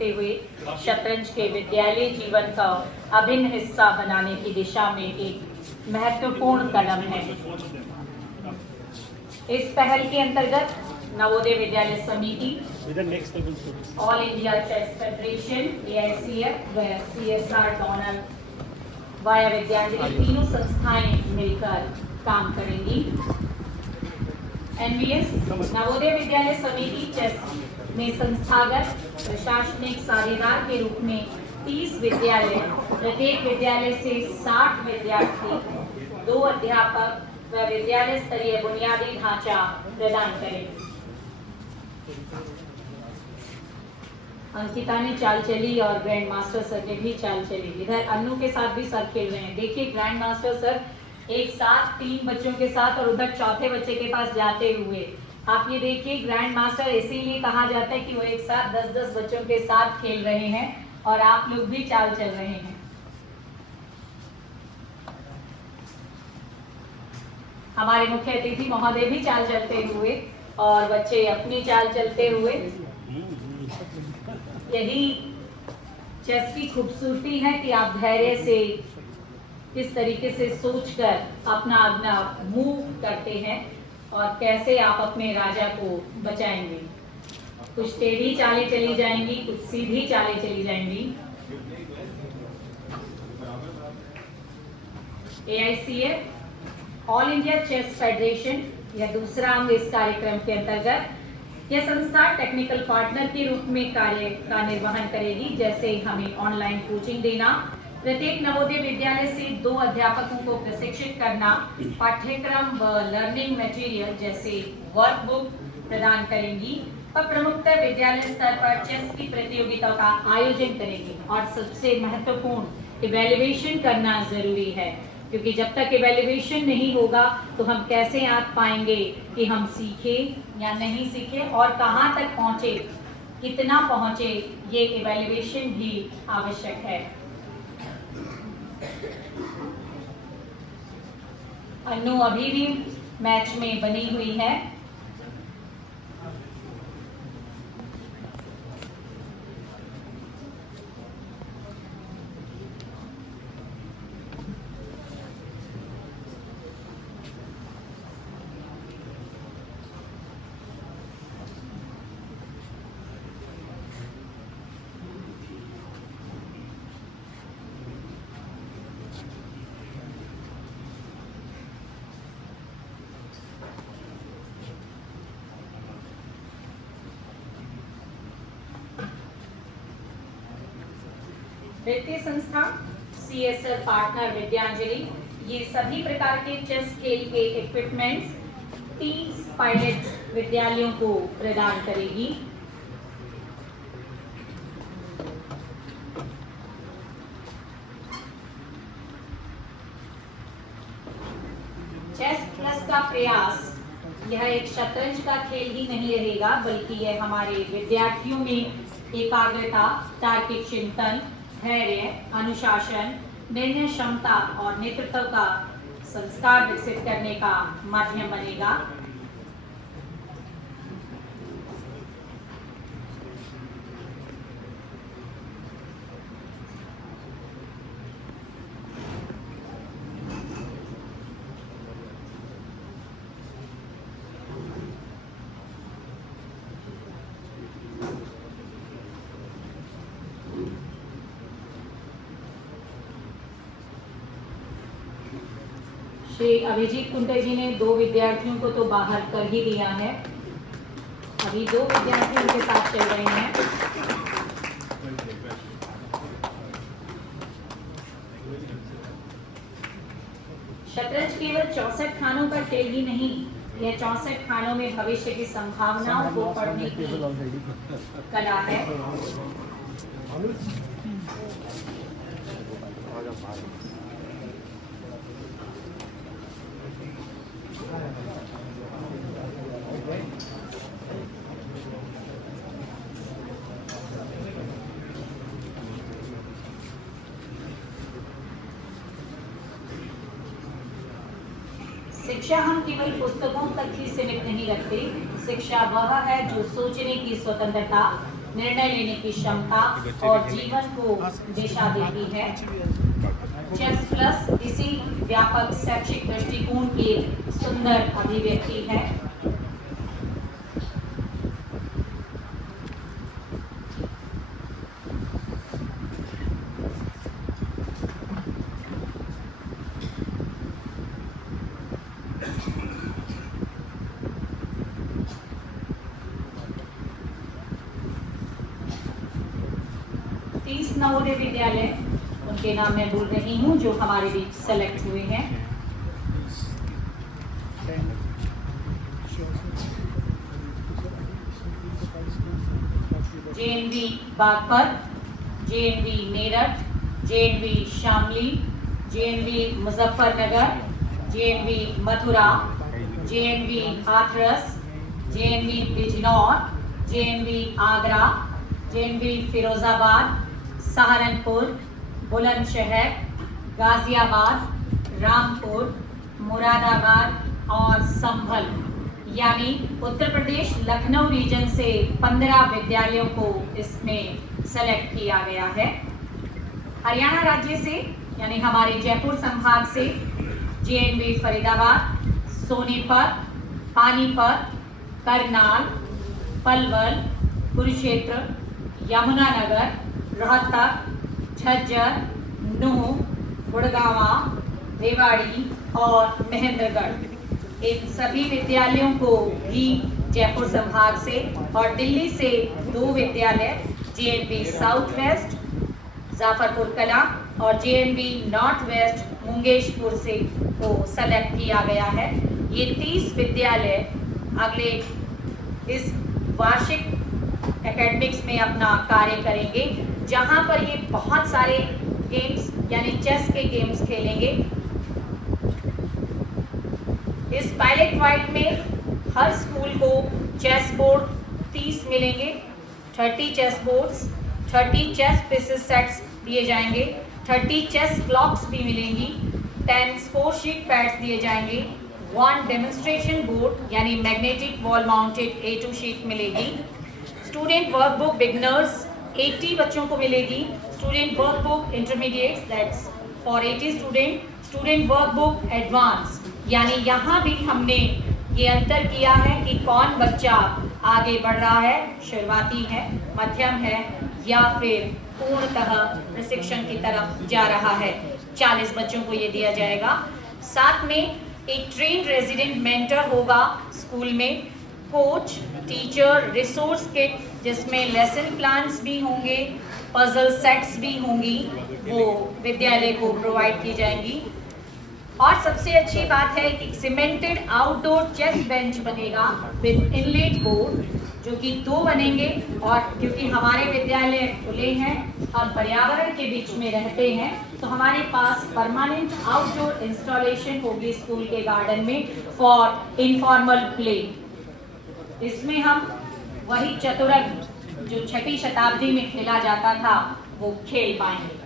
जोड़ते हुए शतरंज के विद्यालय जीवन का अभिन्न हिस्सा बनाने की दिशा में एक महत्वपूर्ण कदम है। इस पहल के अंतर्गत Navodaya Vidyalaya Samiti, All India Chess Federation, AICF व CSR डोनर वाया विद्यांजलि तीनों संस्थाएं मिलकर काम करेंगी। NVS नवोदय विद्यालय समिति चेस में संस्थागत प्रशासनिक साझेदार के रूप में 30 विद्यालय, प्रत्येक विद्यालय से 60 विद्यार्थी, 2 अध्यापक व विद्यालय स्तरीय बुनियादी ढांचा प्रदान करेंगे। अंकिता ने चाल चली और ग्रैंड मास्टर सर ने भी चाल चली। इधर अन्नू के साथ भी सर खेल रहे हैं। देखिए ग्रैंड मास्टर सर एक साथ 3 बच्चों के साथ और उधर चौथे बच्चे के पास जाते हुए, आप ये देखिए ग्रैंड मास्टर इसीलिए कहा जाता है कि वो एक साथ 10-10 बच्चों के साथ खेल रहे हैं और आप लोग भी चाल चल रहे हैं। हमारे मुख्य अतिथि महोदय भी चाल चलते हुए और बच्चे अपनी चाल चलते हुए। यही चेस की खूबसूरती है कि आप धैर्य से किस तरीके से सोचकर अपना मूव करते हैं और कैसे आप अपने राजा को बचाएंगे। कुछ टेढ़ी चालें चली जाएंगी, कुछ सीधी चालें चली जाएंगी। AICF All India Chess Federation यह दूसरा अंग इस कार्यक्रम के अंतर्गत यह संस्था टेक्निकल पार्टनर के रूप में कार्य का निर्वहन करेगी। जैसे हमें ऑनलाइन कोचिंग देना, प्रत्येक नवोदय विद्यालय से 2 अध्यापकों को प्रशिक्षित करना, पाठ्यक्रम व लर्निंग मटेरियल जैसे वर्कबुक प्रदान करेंगी और प्रमुखतः विद्यालय स्तर पर चेस की प्रतियोगिता का आयोजन करेंगी। और सबसे महत्वपूर्ण इवैल्यूएशन करना जरूरी है, क्योंकि जब तक इवैल्यूएशन नहीं होगा तो हम कैसे आंक पाएंगे कि हम सीखे या नहीं सीखे और कहां तक पहुंचे, कितना पहुंचे। ये इवैल्यूएशन भी आवश्यक है। अन्नू अभी भी मैच में बनी हुई है। वित्तीय संस्था, CSR पार्टनर विद्यांजलि ये सभी प्रकार के चेस खेल के इक्विपमेंट्स 30 पायलट विद्यालयों को प्रदान करेगी। चेस प्लस का प्रयास यह एक शतरंज का खेल ही नहीं रहेगा, बल्कि यह हमारे विद्यार्थियों में एकाग्रता, तार्किक चिंतन, धैर्य, अनुशासन, निर्णय क्षमता और नेतृत्व का संस्कार विकसित करने का माध्यम बनेगा। श्री अभिजीत कुंटे जी ने 2 विद्यार्थियों को तो बाहर कर ही दिया है। अभी 2 विद्यार्थी उनके साथ चल रहे हैं। शतरंज केवल 64 खानों का खेल ही नहीं, यह 64 खानों में भविष्य की संभावनाओं को पढ़ने की कला है। शिक्षा हम केवल पुस्तकों तक ही सीमित नहीं रखते। शिक्षा वह है जो सोचने की स्वतंत्रता, निर्णय लेने की क्षमता और जीवन को दिशा देती है। चेस प्लस इसी व्यापक शैक्षिक दृष्टिकोण की सुंदर अभिव्यक्ति है। नवोदय विद्यालय, उनके नाम मैं बोल रही हूँ, जो हमारे बीच सेलेक्ट हुए हैं। JNV Baghpat, JNV Meerut, JNV Shamli, JNV Muzaffarnagar, JNV Mathura, JNV Hathras, JNV Bijnor, JNV Agra, JNV Firozabad, Saharanpur, Bulandshahr, Ghaziabad, Rampur, Moradabad और संभल, यानी उत्तर प्रदेश लखनऊ रीजन से 15 विद्यालयों को इसमें सेलेक्ट किया गया है। हरियाणा राज्य से यानी हमारे जयपुर संभाग से JNV फरीदाबाद, सोनीपत, पानीपत, करनाल, पलवल, कुरुक्षेत्र, यमुनानगर, रोहतक, झज्जर, नूह, गुड़गांवा, रेवाड़ी और महेंद्रगढ़, इन सभी विद्यालयों को भी जयपुर संभाग से और दिल्ली से 2 विद्यालय JNV साउथ वेस्ट जाफरपुर कला और JNV नॉर्थ वेस्ट मुंगेशपुर से को सेलेक्ट किया गया है। ये 30 विद्यालय अगले इस वार्षिक एकेडमिक्स में अपना कार्य करेंगे, जहां पर ये बहुत सारे गेम्स यानी चेस के गेम्स खेलेंगे। इस पायलट वाइड में हर स्कूल को चेस बोर्ड 30 मिलेंगे, 30 chess boards, 30 chess pieces sets दिए जाएंगे, 30 चेस क्लॉक्स भी मिलेंगी, 10 स्कोर शीट पैड्स दिए जाएंगे, 1 डेमोन्स्ट्रेशन बोर्ड यानी magnetic wall mounted A2 sheet मिलेगी। स्टूडेंट वर्कबुक बिगनर्स 80 बच्चों को मिलेगी, student workbook intermediate that's for 80 student, student workbook advance, यानी यहाँ भी हमने ये अंतर किया है कि कौन बच्चा आगे बढ़ रहा है, शुरुआती है, मध्यम है या फिर पूर्णतः प्रशिक्षण की तरफ जा रहा है। 40 बच्चों को ये दिया जाएगा। साथ में एक ट्रेन्ड रेजिडेंट मेंटर होगा स्कूल में, कोच, टीचर, रिसोर्स किट जिसमें लेसन प्लान्स भी होंगे, पजल सेट्स भी होंगी, वो विद्यालय को प्रोवाइड की जाएंगी। और सबसे अच्छी बात है कि सीमेंटेड आउटडोर चेस बेंच बनेगा विद इनलेट बोर्ड, जो कि 2 बनेंगे। और क्योंकि हमारे विद्यालय खुले हैं और पर्यावरण के बीच में रहते हैं, तो हमारे पास परमानेंट आउटडोर इंस्टॉलेशन होगी स्कूल के गार्डन में फॉर इनफॉर्मल प्ले। इसमें हम वही चतुरंग जो 6वीं शताब्दी में खेला जाता था वो खेल पाएंगे।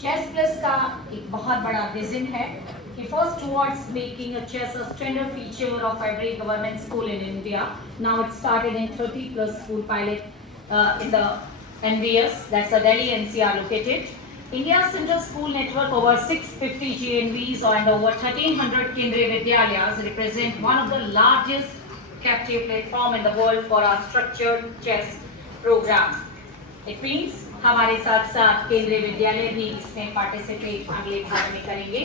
चेस प्लस का एक बहुत बड़ा विजन है कि first towards making a chess a standard feature of every government school in India. Now it started in 30 plus school pilot in the NVS, that's the Delhi NCR located. India's central school network over 650 GNVs and over 1300 Kendriya Vidyalayas represent one of the largest captive platform in the world for our structured chess programs. It means हमारे साथ साथ केंद्रीय विद्यालय भी इसमें participate अगले भाग में करेंगे.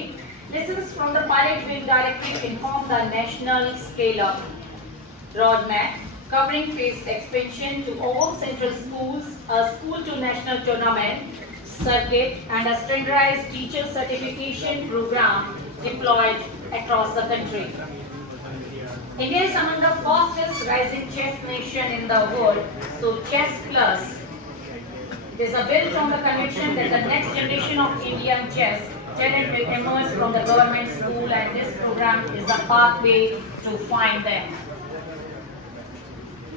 Lessons from the pilot will directly inform the national scale-up roadmap covering phased expansion to all central schools, a school to national tournament circuit and a standardized teacher certification program deployed across the country. India is among the fastest rising chess nation in the world, so Chess Plus, it is a built on the conviction that the next generation of Indian chess talent will emerge from the government school, and this program is a pathway to find them.